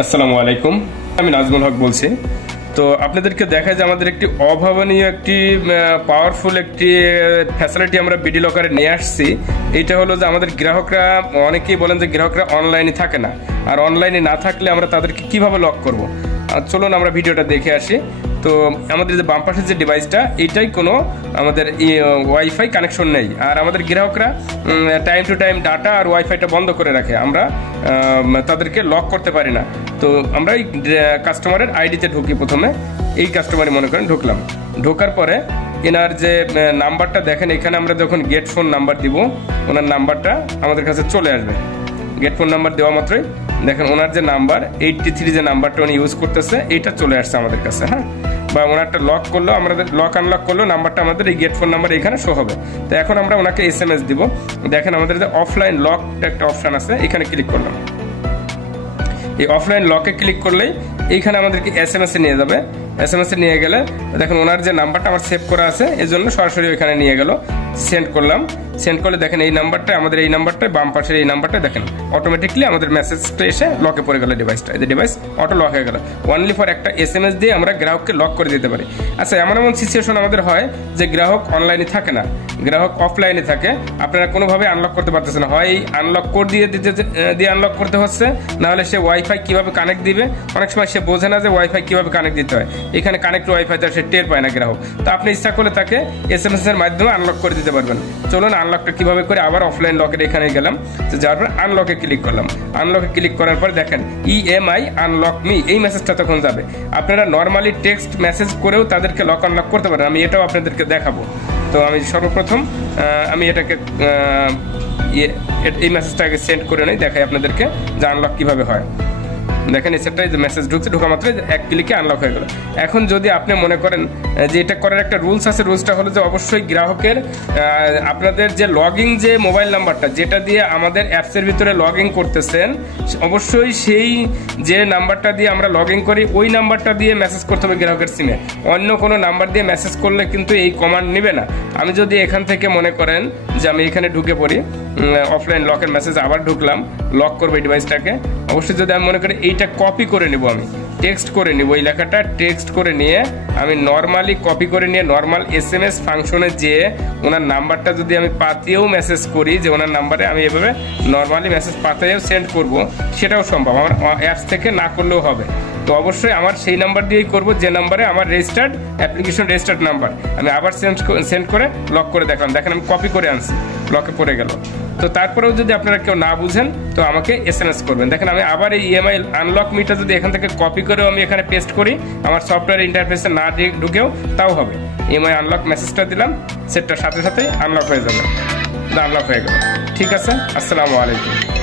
আসসালামু আলাইকুম, আমি নাজমুল হক বলছি। তো আপনাদেরকে দেখায় যে আমাদের একটি অভাবনীয় একটি পাওয়ারফুল একটি ফ্যাসিলিটি আমরা বিডি লকারে নিয়ে আসছি। এইটা হলো যে আমাদের গ্রাহকরা অনেকেই বলেন যে গ্রাহকরা অনলাইনে থাকে না, আর অনলাইনে না থাকলে আমরা তাদেরকে কিভাবে লক করব। চলুন আমরা ভিডিওটা দেখে আসি। তো আমাদের যে বাম পাশের যে ডিভাইসটা, এইটাই কোনো আমাদের ওয়াইফাই কানেকশন নেই, আর আমাদের গ্রাহকরা টাইম টু টাইম ডাটা আর ওয়াইফাইটা বন্ধ করে রাখে, আমরা তাদেরকে লক করতে পারি না। তো আমরা এই কাস্টমারের আইডিতে ঢুকি। প্রথমে এই কাস্টমারই মনে করেন ঢুকলাম, ঢোকার পরে এনার যে নাম্বারটা দেখেন, এখানে আমরা যখন গেট ফোন নাম্বার দিব, ওনার নাম্বারটা আমাদের কাছে চলে আসবে। গেট ফোন নাম্বার দেওয়া মাত্রই দেখেন ওনার যে নাম্বার 83 যে নাম্বারটা উনি ইউজ করতেছে, এইটা চলে আসছে আমাদের কাছে। হ্যাঁ, বা ওনারটা লক করলো, আমাদের লক আনলক করলো, নাম্বারটা আমাদের এই গেট ফোন নাম্বার এখানে শো হবে। তো এখন আমরা ওনাকে SMS দিব। দেখেন আমাদের যে অফলাইন লক একটা অপশন আছে, এখানে ক্লিক করলাম। এই অফলাইন লকে ক্লিক করলেই এইখানে আমাদেরকে SMS এ নিয়ে যাবে। SMS এ নিয়ে গেলে দেখেন ওনার যে নাম্বারটা আমার সেভ করা আছে, এই জন্য সরাসরি ওইখানে নিয়ে গেল। সেন্ড করলাম। সেন্ড করলে দেখেন এই নাম্বারটা, আমাদের এই নাম্বারটা, বাম পাশের এই নাম্বারটা দেখেন অটোমেটিকলি আমাদের মেসেজটা এসে লকে পড়ে গেল ডিভাইসটা। এই ডিভাইস অটো লক হয়ে গেল। অনলি ফর একটা SMS দিয়ে আমরা গ্রাহককে লক করে দিতে পারি। আচ্ছা, এমন এমন সিচুয়েশন আমাদের হয় যে গ্রাহক অনলাইনে থাকে না, গ্রাহক অফলাইনে থাকে, আপনারা কোনোভাবে আনলক করতে পারতেছেন। হয় আনলক কোড দিয়ে আনলক করতে হচ্ছে, নাহলে সে ওয়াইফাই কিভাবে কানেক্ট দিবে, অনেক সময় সে বোঝে না যে ওয়াইফাই কিভাবে কানেক্ট দিতে হয়। এখানে কানেক্ট ওয়াইফাইটা সে টের পায় না গ্রাহক। তো আপনি ইচ্ছা করলে তাকে SMS এর মাধ্যমে আনলক করে দিতে পারবেন। চলুন আনলকটা কিভাবে করে, আবার অফলাইন লকের এখানে গেলাম, যাওয়ার পর আনলকে ক্লিক করলাম। আনলকে ক্লিক করার পর দেখেন EMI আনলক মি, এই মেসেজটা তখন যাবে। আপনারা নর্মালি টেক্সট মেসেজ করেও তাদেরকে লক আনলক করতে পারেন, আমি এটাও আপনাদেরকে দেখাবো। তো আমি সর্বপ্রথম আমি এটাকে এই মেসেজটাকে সেন্ড করে নেই, দেখাই আপনাদেরকে যে আনলক কিভাবে হয়। দেখেন এসেটাই যে মেসেজ ঢুকছে, ঢোকা মাত্র এক ক্লিকে আনলক হয়ে গেল। এখন যদি আপনি মনে করেন যে এটা করার একটা রুলস আছে, রুলসটা হলো যে অবশ্যই গ্রাহকের আপনাদের যে লগইন যে মোবাইল নাম্বারটা যেটা দিয়ে আমাদের অ্যাপসের ভিতরে লগইন করতেছেন, অবশ্যই সেই যে নাম্বারটা দিয়ে আমরা লগইন করি ওই নাম্বারটা দিয়ে মেসেজ করতে হবে গ্রাহকের সিমে। অন্য কোনো নাম্বার দিয়ে মেসেজ করলে কিন্তু এই কমান্ড নেবে না। আমি যদি এখান থেকে মনে করেন যে আমি এখানে ঢুকে পড়ি, অফলাইন লকের মেসেজ আবার ঢুকলাম, লক করবো এই ডিভাইসটাকে। অবশ্যই যদি আমি মনে করি এইটা কপি করে নিব, আমি টেক্সট করে নিব, এই লেখাটা টেক্সট করে নিয়ে আমি নর্মালি কপি করে নিয়ে নর্মাল SMS ফাংশনে যেয়ে ওনার নাম্বারটা যদি আমি পাতিয়েও মেসেজ করি, যে ওনার নাম্বারে আমি এভাবে নর্মালি মেসেজ পাতিয়েও সেন্ড করব, সেটাও সম্ভব। আমার অ্যাপস থেকে না করলেও হবে। তো অবশ্যই আমার সেই নাম্বার দিয়েই করব যে নাম্বারে আমার রেজিস্টার্ড অ্যাপ্লিকেশন রেজিস্টার্ড নাম্বার। আমি আবার সেন্ড করে লক করে দেখলাম, দেখেন আমি কপি করে আনছি, লকে পড়ে গেল। তো তারপরেও যদি আপনারা কেউ না বুঝেন তো আমাকে SMS করবেন। দেখেন আমি আবার এই EMI আনলক মিটা যদি এখান থেকে কপি করেও আমি এখানে পেস্ট করি, আমার সফটওয়্যার ইন্টারফেসে না ঢুকেও তাও হবে। EMI আনলক মেসেজটা দিলাম, সেটটার সাথে সাথেই আনলক হয়ে যাবে। আনলক হয়ে গেল। ঠিক আছে, আসসালামু আলাইকুম।